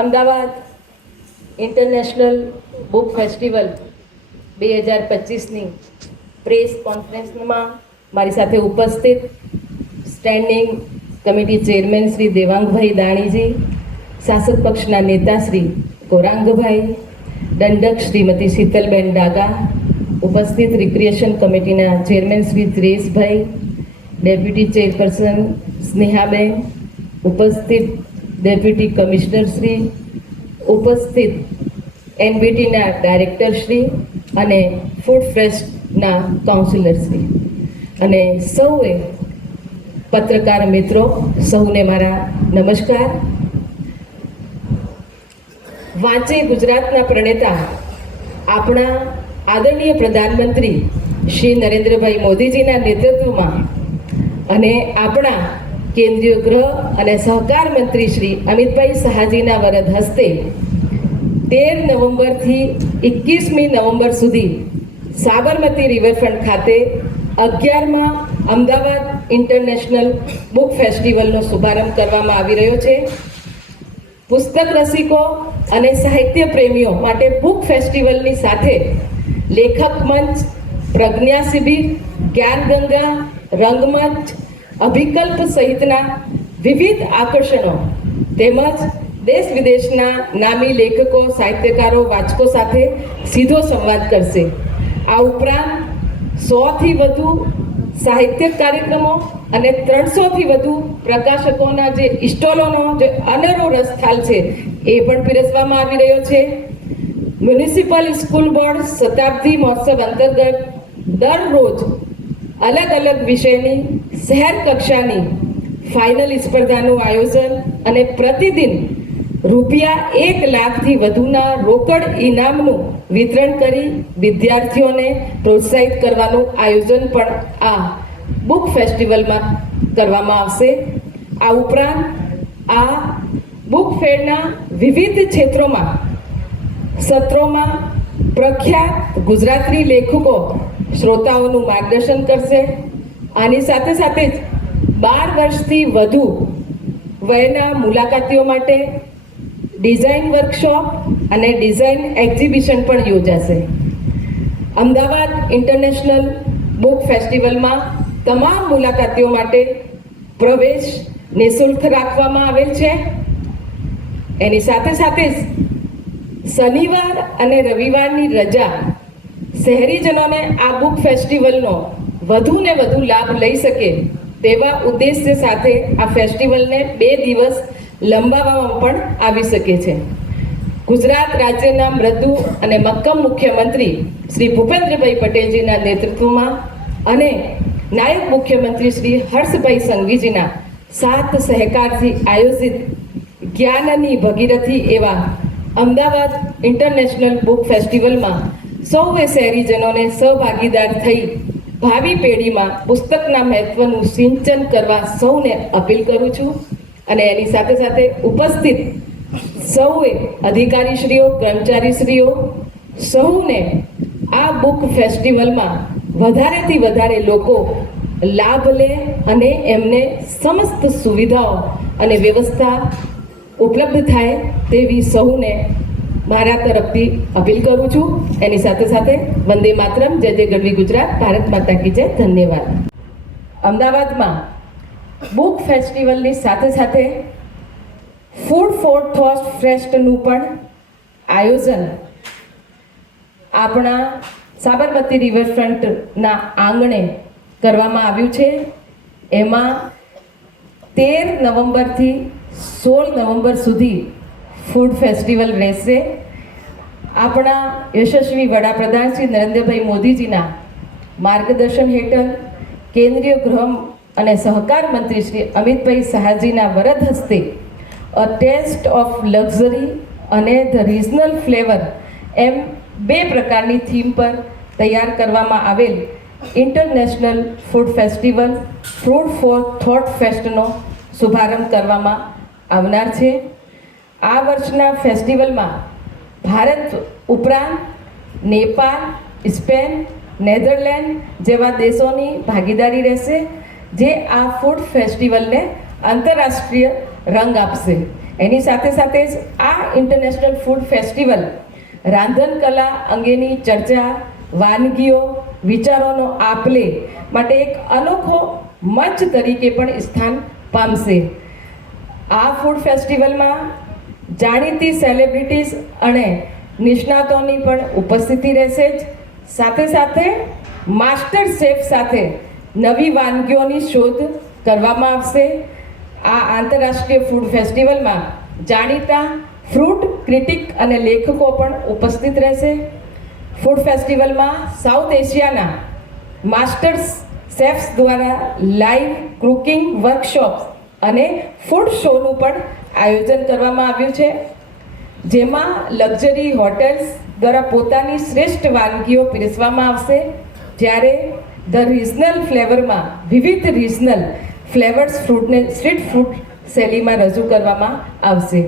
Ahmedabad international book festival 2025ની press કોન્ફરન્સમાં મારી સાથે ઉપસ્થિત standing committee chairman Shri Devangbhai Daniji, શાસક પક્ષના નેતા શ્રી ગૌરાંગભાઈ, દંડક શ્રીમતી શીતલબેન ડાગા, ઉપસ્થિત રિક્રિએશન કમિટીના ચેરમેન શ્રી ત્રેસભાઈ, ડેપ્યુટી ચેરપર્સન સ્નેહાબેન, ઉપસ્થિત ડેપ્યુટી કમિશનર શ્રી, ઉપસ્થિત એનબીટીના ડાયરેક્ટર શ્રી અને ફૂડ ફેસ્ટના કાઉન્સિલર શ્રી અને સૌએ પત્રકાર મિત્રો, સૌને મારા નમસ્કાર. વાંચે ગુજરાતના પ્રણેતા આપણા આદરણીય પ્રધાનમંત્રી શ્રી નરેન્દ્રભાઈ મોદીજીના નેતૃત્વમાં અને આપણા કેન્દ્રીય ગૃહ અને સહકાર મંત્રી શ્રી અમિતભાઈ શાહજીના વરદ હસ્તે 13 નવેમ્બરથી 21મી નવેમ્બર સુધી સાબરમતી રિવરફ્રન્ટ ખાતે 11મા અમદાવાદ ઇન્ટરનેશનલ બુક ફેસ્ટિવલનો શુભારંભ કરવામાં આવી રહ્યો છે. પુસ્તક રસિકો અને સાહિત્ય પ્રેમીઓ માટે બુક ફેસ્ટિવલની સાથે લેખક મંચ, પ્રજ્ઞા શિબિર, જ્ઞાનગંગા, રંગમંચ, અભિકલ્પ સહિતના વિવિધ આકર્ષણો તેમજ દેશ વિદેશના નામી લેખકો, સાહિત્યકારો, વાચકો સાથે સીધો સંવાદ કરશે. આ ઉપરાંત 100થી વધુ સાહિત્યિક કાર્યક્રમો અને 300થી વધુ પ્રકાશકોના જે સ્ટોલોનો જે અનેરો રસથાલ છે એ પણ પીરસવામાં આવી રહ્યો છે. મ્યુનિસિપલ સ્કૂલ બોર્ડ શતાબ્દી મહોત્સવ અંતર્ગત દરરોજ અલગ અલગ વિષયની શહેર કક્ષાની ફાઇનલ સ્પર્ધાનું આયોજન અને પ્રતિદિન ₹1 લાખથી વધુના રોકડ ઇનામનું વિતરણ કરી વિદ્યાર્થીઓને પ્રોત્સાહિત કરવાનું આયોજન પણ આ બુક ફેસ્ટિવલમાં કરવામાં આવશે. આ ઉપરાંત આ બુક ફેરના વિવિધ ક્ષેત્રોમાં સત્રોમાં પ્રખ્યાત ગુજરાતી લેખકો શ્રોતાઓનું માર્ગદર્શન કરશે. આની સાથે સાથે જ 12 વર્ષથી વધુ વયના મુલાકાતીઓ માટે ડિઝાઇન વર્કશોપ અને ડિઝાઇન એક્ઝિબિશન પણ યોજાશે. અમદાવાદ ઇન્ટરનેશનલ બુક ફેસ્ટિવલમાં તમામ મુલાકાતીઓ માટે પ્રવેશ નિઃશુલ્ક રાખવામાં આવેલ છે. એની સાથે સાથે જ શનિવાર અને રવિવારની રજા શહેરીજનોને આ બુક ફેસ્ટિવલનો વધુને વધુ લાભ લઈ શકે તેવા ઉદ્દેશ્ય સાથે આ ફેસ્ટિવલને 2 દિવસ લંબાવવામાં પણ આવી શકે છે. ગુજરાત રાજ્યના મૃદુ અને મક્કમ મુખ્યમંત્રી શ્રી ભૂપેન્દ્રભાઈ પટેલજીના નેતૃત્વમાં અને નાયબ મુખ્યમંત્રી શ્રી હર્ષભાઈ સંઘવીજીના સાથ સહકારથી આયોજિત જ્ઞાનની ભગીરથી એવા અમદાવાદ ઇન્ટરનેશનલ બુક ફેસ્ટિવલમાં સૌએ શહેરીજનોને સહભાગીદાર થઈ ભાવિ પેઢીમાં પુસ્તકના મહત્વનું સિંચન કરવા સૌને અપીલ કરું છું. અને એની સાથે સાથે ઉપસ્થિત સૌએ અધિકારીશ્રીઓ, કર્મચારીશ્રીઓ સૌને આ બુક ફેસ્ટિવલમાં વધારેથી વધારે લોકો લાભ લે અને એમને સમસ્ત સુવિધાઓ અને વ્યવસ્થા ઉપલબ્ધ થાય તેવી સૌને મારા તરફથી અપીલ કરું છું. એની સાથે સાથે વંદે માતરમ, જય જય ગઢવી ગુજરાત, ભારત માતા કી જય. ધન્યવાદ. અમદાવાદમાં બુક ફેસ્ટિવલની સાથે સાથે ફૂડ ફોર થોટ ફેસ્ટનું પણ આયોજન આપણા સાબરમતી રિવરફ્રન્ટના આંગણે કરવામાં આવ્યું છે. એમાં 13 નવેમ્બરથી 16 નવેમ્બર સુધી ફૂડ ફેસ્ટિવલ રહેશે. આપણા યશસ્વી વડાપ્રધાન શ્રી નરેન્દ્રભાઈ મોદીજીના માર્ગદર્શન હેઠળ કેન્દ્રીય ગૃહ અને સહકાર મંત્રી શ્રી અમિતભાઈ શાહજીના વરદ હસ્તે અ ટેસ્ટ ઓફ લક્ઝરી અને ધ રિજનલ ફ્લેવર એમ 2 પ્રકારની થીમ પર તૈયાર કરવામાં આવેલ international food festival food for thought ફેસ્ટનો શુભારંભ કરવામાં આવનાર છે. આ વર્ષના ફેસ્ટિવલમાં ભારત ઉપરાંત નેપાળ, સ્પેન, નેધરલેન્ડ જેવા દેશોની ભાગીદારી રહેશે, જે આ ફૂડ ફેસ્ટિવલને આંતરરાષ્ટ્રીય રંગ આપશે. એની સાથે સાથે જ આ ઇન્ટરનેશનલ ફૂડ ફેસ્ટિવલ રાંધણ કલા અંગેની ચર્ચા, વાનગીઓ, વિચારોનો આપલે માટે એક અનોખો મંચ તરીકે પણ સ્થાન પામશે. આ ફૂડ ફેસ્ટિવલમાં જાણીતી સેલિબ્રિટીઝ અને નિષ્ણાતોની પણ ઉપસ્થિતિ રહેશે જ. સાથે સાથે માસ્ટર શેફ સાથે નવી વાનગીઓની શોધ કરવામાં આવશે. આ આંતરરાષ્ટ્રીય ફૂડ ફેસ્ટિવલમાં જાણીતા ફ્રૂટ ક્રિટિક અને લેખકો પણ ઉપસ્થિત રહેશે. ફૂડ ફેસ્ટિવલમાં સાઉથ એશિયાના માસ્ટર શેફ્સ દ્વારા લાઈવ કુકિંગ વર્કશોપ અને ફૂડ શોનું પણ આયોજન કરવામાં આવ્યું છે, જેમાં લક્ઝરી હોટેલ્સ દ્વારા પોતાની શ્રેષ્ઠ વાનગીઓ પીરસવામાં આવશે, જ્યારે ધ રિજનલ ફ્લેવરમાં વિવિધ રિજનલ ફ્લેવર્સ ફૂડને સ્ટ્રીટ ફૂડ શૈલીમાં રજૂ કરવામાં આવશે.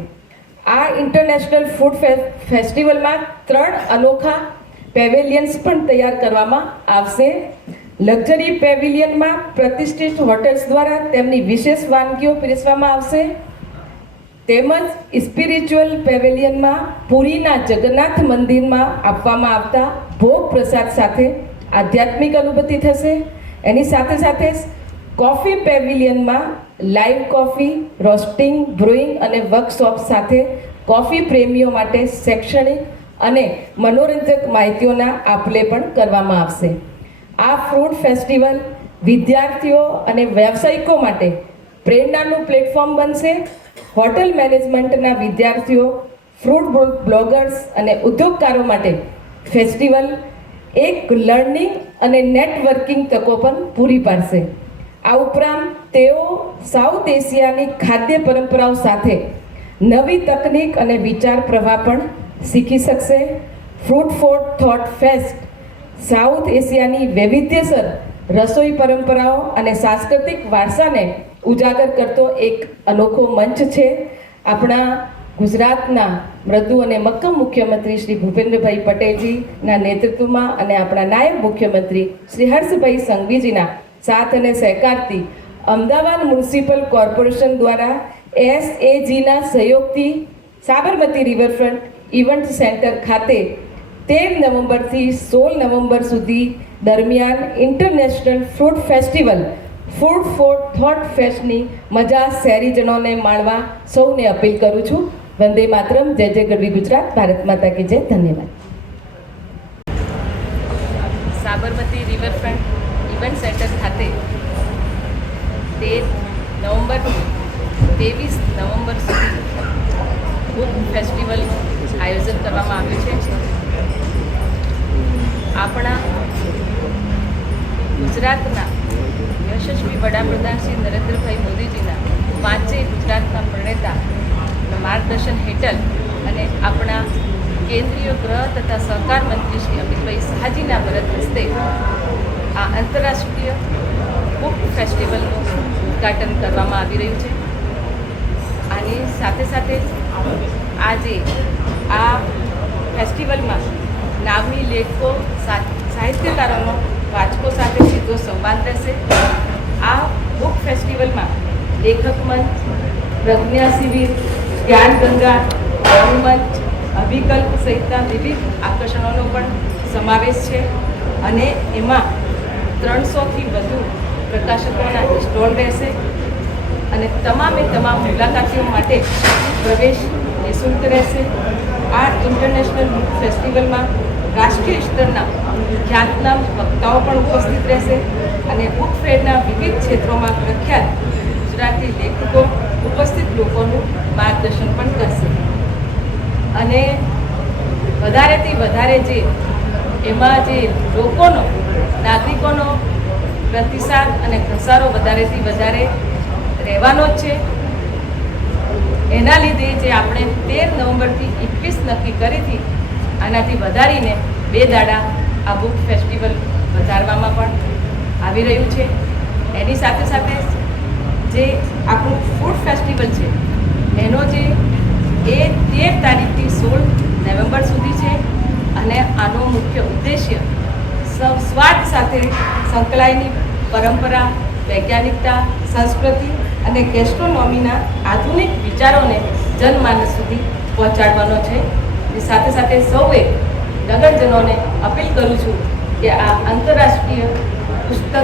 આ ઇન્ટરનેશનલ ફૂડ ફેસ્ટિવલમાં 3 અનોખા પેવેલિયન્સ પણ તૈયાર કરવામાં આવશે. લક્ઝરી પેવિલિયનમાં પ્રતિષ્ઠિત હોટેલ્સ દ્વારા તેમની વિશેષ વાનગીઓ પીરસવામાં આવશે, તેમજ સ્પિરિચ્યુઅલ પેવેલિયનમાં પુરીના જગન્નાથ મંદિરમાં આપવામાં આવતા ભોગ પ્રસાદ સાથે આધ્યાત્મિક અનુભૂતિ થશે. એની સાથે સાથે કોફી પેવિલિયનમાં લાઈવ કોફી, રોસ્ટિંગ, બ્રુઇંગ અને વર્કશોપ સાથે કોફી પ્રેમીઓ માટે શૈક્ષણિક અને મનોરંજક માહિતીઓના આપલે પણ કરવામાં આવશે. આ ફૂડ ફેસ્ટિવલ વિદ્યાર્થીઓ અને વ્યવસાયિકો માટે પ્રેરણાનું પ્લેટફોર્મ બનશે. હોટેલ મેનેજમેન્ટના વિદ્યાર્થીઓ, ફૂડ બ્લોગર્સ અને ઉદ્યોગકારો માટે ફેસ્ટિવલ એક લર્નિંગ અને નેટવર્કિંગ તકો પણ પૂરી પાડશે. આ ઉપરાંત તેઓ સાઉથ એશિયાની ખાદ્ય પરંપરાઓ સાથે નવી તકનીક અને વિચાર પ્રવાહ પણ શીખી શકશે. Food for thought fest South એશિયાની વૈવિધ્યસર રસોઈ પરંપરાઓ અને સાંસ્કૃતિક વારસાને ઉજાગર કરતો એક અનોખો મંચ છે. આપણા ગુજરાતના મૃદુ અને મક્કમ મુખ્યમંત્રી શ્રી ભૂપેન્દ્રભાઈ પટેલજીના નેતૃત્વમાં અને આપણા નાયબ મુખ્યમંત્રી શ્રી હર્ષભાઈ સંઘવીજીના સાથ અને સહકારથી અમદાવાદ મ્યુનિસિપલ કોર્પોરેશન દ્વારા SAGના સહયોગથી સાબરમતી રિવરફ્રન્ટ ઇવેન્ટ સેન્ટર ખાતે 13 નવેમ્બરથી 16 નવેમ્બર સુધી દરમિયાન international food festival food for thought ફેસ્ટની મજા શહેરીજનોને માણવા સૌને અપીલ કરું છું. વંદે માતરમ. જય જય ગરવી ગુજરાત. ભારત માતા કી જય. ધન્યવાદ. સાબરમતી રિવરફ્રન્ટ ઇવેન્ટ સેન્ટર ખાતે 13 નવેમ્બરથી 23 નવેમ્બર સુધી ફૂડ ફેસ્ટિવલ આયોજન કરવામાં આવ્યું છે. આપણા ગુજરાતના યશસ્વી વડાપ્રધાન શ્રી નરેન્દ્રભાઈ મોદીજીના પાંચે ગુજરાતના પ્રણેતા માર્ગદર્શન હેઠળ અને આપણા કેન્દ્રીય ગૃહ તથા સહકાર મંત્રી શ્રી અમિતભાઈ શાહજીના વરદ હસ્તે આ આંતરરાષ્ટ્રીય ફૂડ ફેસ્ટિવલનું ઉદ્ઘાટન કરવામાં આવી રહ્યું છે. આની સાથે સાથે આજે આ ફેસ્ટિવલમાં નામી લેખકો, સાહિત્યકારોનો વાચકો સાથે સીધો સંવાદ રહેશે. આ બુક ફેસ્ટિવલમાં લેખક મંચ, પ્રજ્ઞા શિબિર, જ્ઞાન ગંગા, મંચ, અભિકલ્પ સહિતના વિવિધ આકર્ષણોનો પણ સમાવેશ છે અને એમાં 300થી વધુ પ્રકાશકોના સ્ટોલ રહેશે અને તમામે તમામ મુલાકાતીઓ માટે પ્રવેશ નિઃશુલ્ક રહેશે. આ ઇન્ટરનેશનલ બુક ફેસ્ટિવલમાં રાષ્ટ્રીય સ્તરના ખ્યાતનામ વક્તાઓ પણ ઉપસ્થિત રહેશે અને બુક ફેરના વિવિધ ક્ષેત્રોમાં પ્રખ્યાત ગુજરાતી લેખકો ઉપસ્થિત લોકોનું માર્ગદર્શન પણ કરશે અને વધારેથી વધારે એમાં જે લોકોનો, નાગરિકોનો પ્રતિસાદ અને ઘસારો વધારેથી વધારે રહેવાનો જ છે. એના લીધે જે આપણે 13 નવેમ્બરથી 21 નક્કી કરીથી આનાથી વધારીને 2 દાડા આ બુક ફેસ્ટિવલ વધારવામાં પણ આવી રહ્યું છે. એની સાથે સાથે જે આપણું ફૂડ ફેસ્ટિવલ છે એનો એ 13 તારીખથી 16 નવેમ્બર સુધી છે અને આનો મુખ્ય ઉદ્દેશ્ય સ્વાદ સાથે સંકળાયેલી પરંપરા, વૈજ્ઞાનિકતા, સંસ્કૃતિ અને ગેસ્ટ્રોનોમીના આધુનિક વિચારોને જનમાનસ સુધી પહોંચાડવાનો છે. અને સાથે સાથે સૌએ નગરજનોને અપીલ કરું છું કે આ આંતરરાષ્ટ્રીય પુસ્તક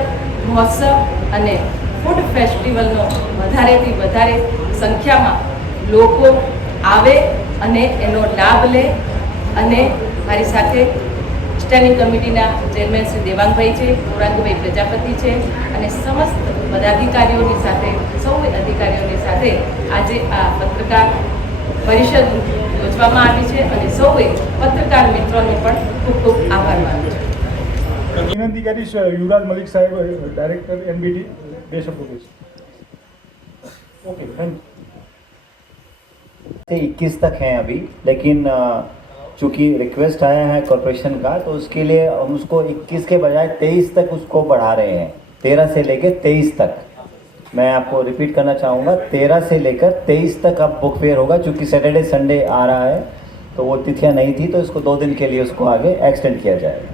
મહોત્સવ અને ફૂડ ફેસ્ટિવલનો વધારેથી વધારે સંખ્યામાં લોકો આવે અને એનો લાભ લે. અને મારી સાથે સ્ટેન્ડિંગ કમિટીના ચેરમેન શ્રી દેવાંગભાઈ છે, ગૌરાંગભાઈ પ્રજાપતિ છે અને સમસ્ત પદાધિકારીઓની સાથે સૌ અધિકારીઓની સાથે આજે આ પત્રકાર પરિષદ યોજવામાં આવી છે અને સૌએ પત્રકાર મિત્રોનો પણ ખૂબ ખૂબ આભાર માનું છું. વિનંતી કરીશ યુવરાજ મલિક સાહેબ, ડાયરેક્ટર એનબીટી, 2 શબ્દો કહીશ. ओके, थैंक से 21 तक हैं अभी, लेकिन चूंकि रिक्वेस्ट आया है कॉरपोरेशन का, तो उसके लिए हम उसको 21 के बजाय 23 तक उसको बढ़ा रहे हैं. 13 से लेकर 23 तक. मैं आपको रिपीट करना चाहूँगा, 13 से लेकर 23 तक अब बुक फेयर होगा. चूंकि सैटरडे संडे आ रहा है तो वो तिथियाँ नहीं थी, तो इसको 2 दिन के लिए उसको आगे एक्सटेंड किया जाएगा.